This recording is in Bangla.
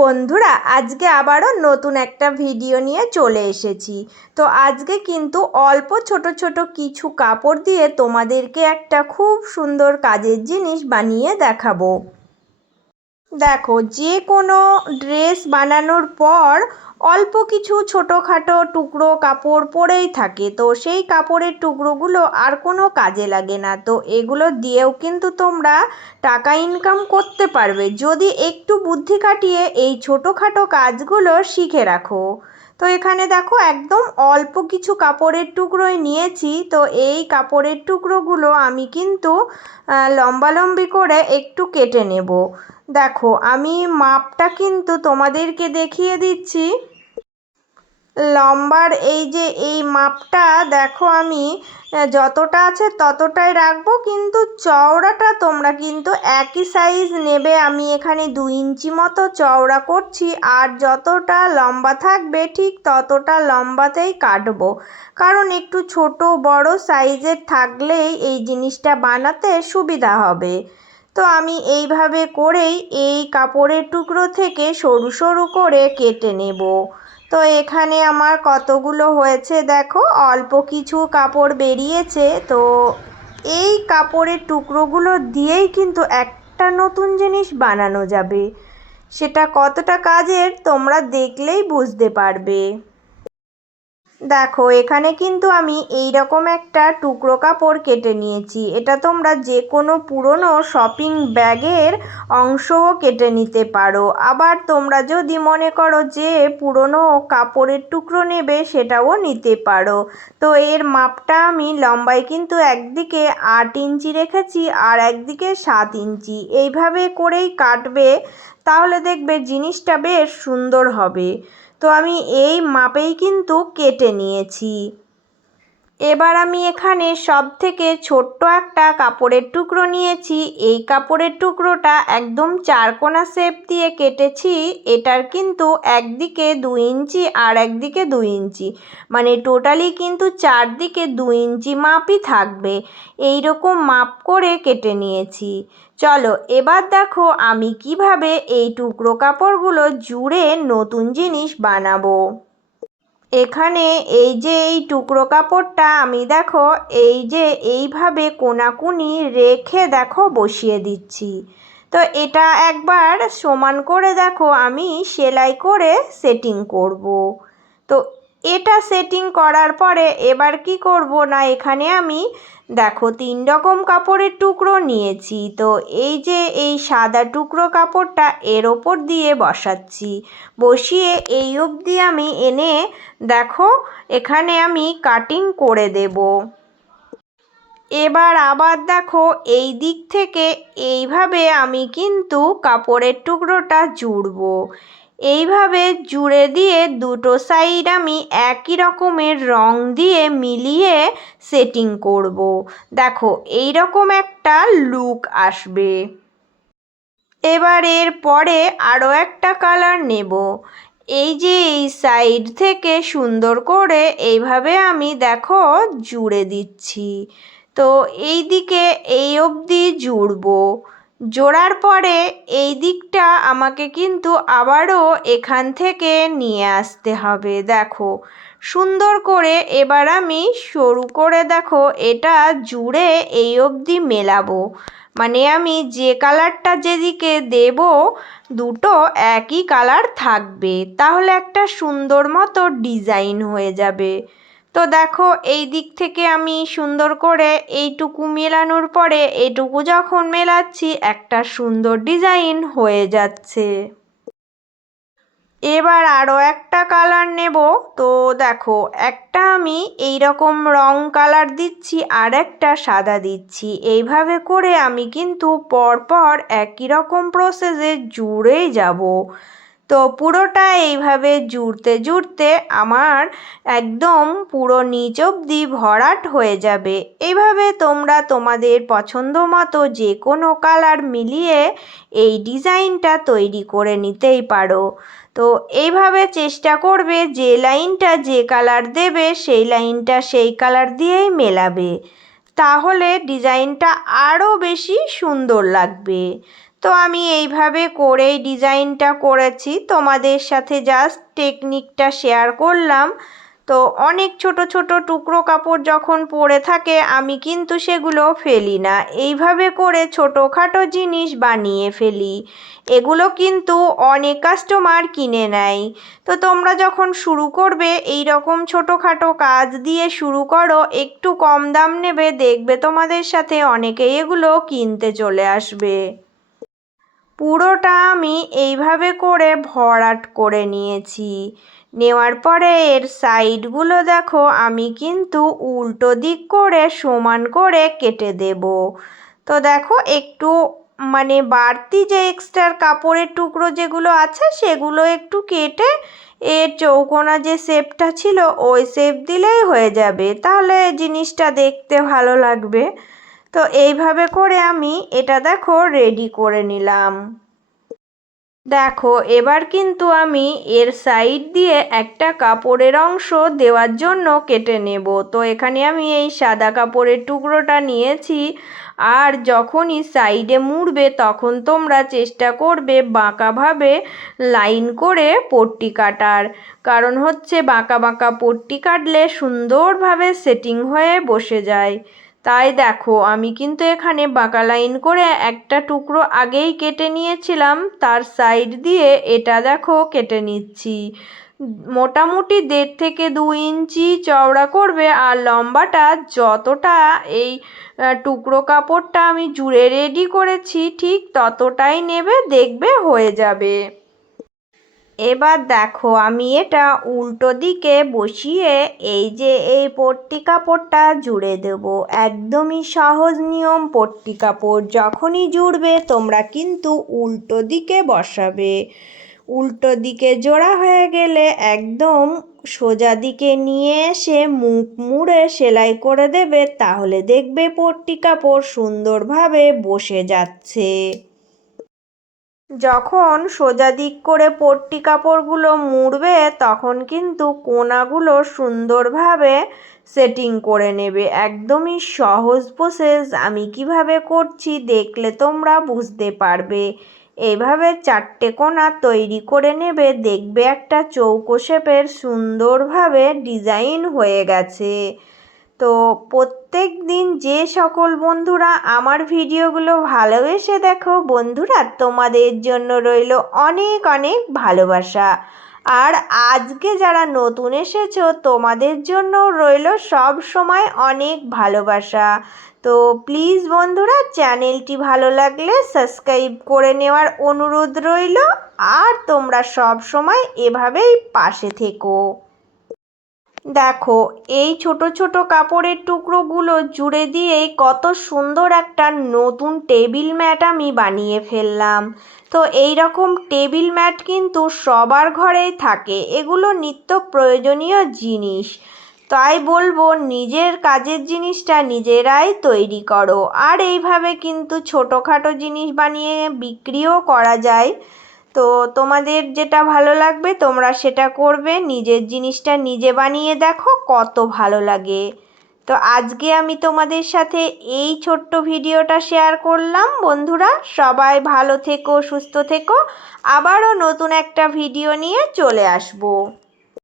বন্ধুরা, আজকে আবারও নতুন একটা ভিডিও নিয়ে চলে এসেছি। তো আজকে কিন্তু অল্প ছোট ছোট কিছু কাপড় দিয়ে তোমাদেরকে একটা খুব সুন্দর কাজের জিনিস বানিয়ে দেখাবো। দেখো, যে কোনো ড্রেস বানানোর পর অল্প কিছু ছোটোখাটো টুকরো কাপড় পরেই থাকে, তো সেই কাপড়ের টুকরোগুলো আর কোনো কাজে লাগে না। তো এগুলো দিয়েও কিন্তু তোমরা টাকা ইনকাম করতে পারবে যদি একটু বুদ্ধি খাটিয়ে এই ছোটোখাটো কাজগুলো শিখে রাখো। তো এখানে দেখো, একদম অল্প কিছু কাপড়ের টুকরোই নিয়েছি। তো এই কাপড়ের টুকরোগুলো আমি কিন্তু লম্বালম্বি করে একটু কেটে নেব। দেখো, আমি মাপটা কিন্তু তোমাদেরকে দেখিয়ে দিচ্ছি। লম্বার এই মাপটা দেখো, আমি যতটা আছে ততটাই রাখবো, কিন্তু চওড়াটা তোমরা কিন্তু একই সাইজ নেবে। আমি এখানে 2 ইঞ্চি মতো চওড়া করছি, আর যতটা লম্বা থাকবে ঠিক ততটা লম্বাতেই কাটবো, কারণ একটু ছোট বড় সাইজের থাকলেই এই জিনিসটা বানাতে সুবিধা হবে। তো আমি এইভাবে করেই এই কাপড়ের টুকরো থেকে সরু সরু করে কেটে নেব। তো এখানে আমার কতগুলো হয়েছে দেখো, অল্প কিছু কাপড় বেরিয়েছে। তো এই কাপড়ের টুকরোগুলো দিয়েই কিন্তু একটা নতুন জিনিস বানানো যাবে। সেটা কতটা কাজের তোমরা দেখলেই বুঝতে পারবে। দেখো, এখানে কিন্তু আমি এই রকম একটা টুকরো কাপড় কেটে নিয়েছি। এটা তোমরা যে কোনো পুরনো শপিং ব্যাগের অংশও কেটে নিতে পারো। আবার তোমরা যদি মনে করো যে পুরনো কাপড়ের টুকরো নেবে, সেটাও নিতে পারো। তো এর মাপটা আমি লম্বায় কিন্তু একদিকে 8 ইঞ্চি রেখেছি আর একদিকে 7 ইঞ্চি। এইভাবে করেই কাটবে, তাহলে দেখবে জিনিসটা বেশ সুন্দর হবে। তো আমি এই মাপেই কিন্তু কেটে নিয়েছি। এবার আমি এখানে সবথেকে ছোট্ট একটা কাপড়ের টুকরো নিয়েছি। এই কাপড়ের টুকরোটা একদম চারকোনা শেপ দিয়ে কেটেছি। এটার কিন্তু একদিকে 2 ইঞ্চি আর একদিকে 2 ইঞ্চি, মানে টোটালি কিন্তু চারদিকে 2 ইঞ্চি মাপই থাকবে। এই রকম মাপ করে কেটে নিয়েছি। চলো, এবার দেখো আমি কিভাবে এই টুকরো কাপড়গুলো জুড়ে নতুন জিনিস বানাবো। এখানে এই টুকরো কাপড়টা আমি দেখো এইভাবে কোনাকুনি রেখে দেখো বসিয়ে দিচ্ছি। তো এটা একবার সমান করে দেখো আমি সেলাই করে সেটিং করব। তো এটা সেটিং করার পরে এবার কি করব না, এখানে আমি দেখো 3 রকম কাপড়ের টুকরো নিয়েছি। তো এই সাদা টুকরো কাপড়টা এর ওপর দিয়ে বসাচ্ছি। বসিয়ে এই অবধি আমি এনে দেখো এখানে আমি কাটিং করে দেব। এবার আবার দেখো, এই দিক থেকে এইভাবে আমি কিন্তু কাপড়ের টুকরোটা জুড়বো। এইভাবে জুড়ে দিয়ে দুটো সাইড আমি একই রকমের রং দিয়ে মিলিয়ে সেটিং করব। দেখো, এই রকম একটা লুক আসবে। এবার এর পরে আরও একটা কালার নেব। এই সাইড থেকে সুন্দর করে এইভাবে আমি দেখো জুড়ে দিচ্ছি। তো এই দিকে এই অবধি জুড়বো। জোড়ার পরে এই দিকটা আমাকে কিন্তু আবারও এখান থেকে নিয়ে আসতে হবে। দেখো, সুন্দর করে এবার আমি সরু করে দেখো এটা জুড়ে এই অবধি মেলাবো। মানে আমি যে কালারটা যেদিকে দেব দুটো একই কালার থাকবে, তাহলে একটা সুন্দর মতো ডিজাইন হয়ে যাবে। তো দেখো, এই দিক থেকে আমি সুন্দর করে এইটুকু মেলানোর পরে এটুকু যখন মেলাচ্ছি একটা সুন্দর ডিজাইন হয়ে যাচ্ছে। এবার আরও একটা কালার নেব। তো দেখো, একটা আমি এই রকম রং কালার দিচ্ছি আর একটা সাদা দিচ্ছি। এইভাবে করে আমি কিন্তু পরপর একই রকম প্রসেসে জুড়েই যাব। তো পুরোটা এইভাবে জুড়তে জুড়তে আমার একদম পুরো নিচ অবধি ভরাট হয়ে যাবে। এইভাবে তোমরা তোমাদের পছন্দ মতো যে কোনো কালার মিলিয়ে এই ডিজাইনটা তৈরি করে নিতেই পারো। তো এইভাবে চেষ্টা করবে যে লাইনটা যে কালার দেবে সেই লাইনটা সেই কালার দিয়েই মেলাবে, তাহলে ডিজাইনটা আরও বেশি সুন্দর লাগবে। তো আমি এইভাবে করেই ডিজাইনটা করেছি, তোমাদের সাথে জাস্ট টেকনিকটা শেয়ার করলাম। তো অনেক ছোট ছোট টুকরো কাপড় যখন পরে থাকে আমি কিন্তু সেগুলো ফেলি না, এইভাবে করে ছোটোখাটো জিনিস বানিয়ে ফেলি। এগুলো কিন্তু অনেক কাস্টমার কিনে নেয়। তো তোমরা যখন শুরু করবে এই রকম ছোটোখাটো কাজ দিয়ে শুরু করো, একটু কম দাম নেবে, দেখবে তোমাদের সাথে অনেকেই এগুলো কিনতে চলে আসবে। পুরোটা আমি এইভাবে করে ভরাট করে নিয়েছি। নেওয়ার পরে এর সাইডগুলো দেখো আমি কিন্তু উল্টো দিক করে সমান করে কেটে দেব। তো দেখো একটু মানে বাড়তি যে এক্সট্রা কাপড়ের টুকরো যেগুলো আছে সেগুলো একটু কেটে এর চৌকোনা যে শেপটা ছিল ওই শেপ দিলেই হয়ে যাবে, তাহলে জিনিসটা দেখতে ভালো লাগবে। তো এইভাবে করে আমি এটা দেখো রেডি করে নিলাম। দেখো এবার কিন্তু আমি এর সাইড দিয়ে একটা কাপড়ের অংশ দেওয়ার জন্য কেটে নেব। তো এখানে আমি এই সাদা কাপড়ের টুকরোটা নিয়েছি, আর যখনই সাইডে মুড়বে তখন তোমরা চেষ্টা করবে বাঁকাভাবে লাইন করে পট্টি কাটার, কারণ হচ্ছে বাঁকা বাঁকা পট্টি কাটলে সুন্দরভাবে সেটিং হয়ে বসে যায়। তাই দেখো আমি কিন্তু এখানে বাঁকা লাইন করে একটা টুকরো আগেই কেটে নিয়েছিলাম, তার সাইড দিয়ে এটা দেখো কেটে নিচ্ছি। মোটামুটি 1.5 থেকে 2 ইঞ্চি চওড়া করবে, আর লম্বাটা যতটা এই টুকরো কাপড়টা আমি জুড়ে রেডি করেছি ঠিক ততটাই নেবে, দেখবে হয়ে যাবে। এবার দেখো আমি এটা উল্টো দিকে বসিয়ে এই যে এই পট্টি কাপড়টা জুড়ে দেব। একদমই সহজ নিয়ম, পট্টি কাপড় যখনই জুড়বে তোমরা কিন্তু উল্টো দিকে বসাবে। উল্টো দিকে জোড়া হয়ে গেলে একদম সোজা দিকে নিয়ে এসে মুখ মুড়ে সেলাই করে দেবে, তাহলে দেখবে পট্টি কাপড় সুন্দরভাবে বসে যাচ্ছে। যখন সোজা দিক করে পট্টি কাপড়গুলো মুড়বে তখন কিন্তু কোণাগুলো সুন্দরভাবে সেটিং করে নেবে। একদমই সহজ প্রসেস, আমি কিভাবে করছি দেখলে তোমরা বুঝতে পারবে। এইভাবে 4টে কোণা তৈরি করে নেবে, দেখবে একটা চৌকো শেপের সুন্দরভাবে ডিজাইন হয়ে গেছে। তো প্রত্যেক দিন যে সকল বন্ধুরা আমার ভিডিওগুলো ভালোবেসে দেখো বন্ধুরা, তোমাদের জন্য রইল অনেক অনেক ভালোবাসা। আর আজকে যারা নতুন এসেছো তোমাদের জন্য রইল সব সময় অনেক ভালোবাসা। তো প্লিজ বন্ধুরা চ্যানেলটি ভালো লাগলে সাবস্ক্রাইব করে নেওয়ার অনুরোধ রইল, আর তোমরা সব সময় এভাবেই পাশে থেকো। দেখো এই ছোট ছোট কাপড়ের টুকরোগুলো জুড়ে দিয়েই কত সুন্দর একটা নতুন টেবিল ম্যাট আমি বানিয়ে ফেললাম। তো এই রকম টেবিল ম্যাট কিন্তু সবার ঘরেই থাকে, এগুলো নিত্য প্রয়োজনীয় জিনিস। তাই বলবো নিজের কাজের জিনিসটা নিজেরাই তৈরি করো, আর এইভাবে কিন্তু ছোটোখাটো জিনিস বানিয়ে বিক্রিও করা যায়। তো তোমাদের যেটা ভালো লাগবে তোমরা সেটা করবে, নিজের জিনিসটা নিজে বানিয়ে দেখো কত ভালো লাগে। তো আজকে আমি তোমাদের সাথে এই ছোট্ট ভিডিওটা শেয়ার করলাম। বন্ধুরা সবাই ভালো থেকো, সুস্থ থেকো, আবারও নতুন একটা ভিডিও নিয়ে চলে আসবো।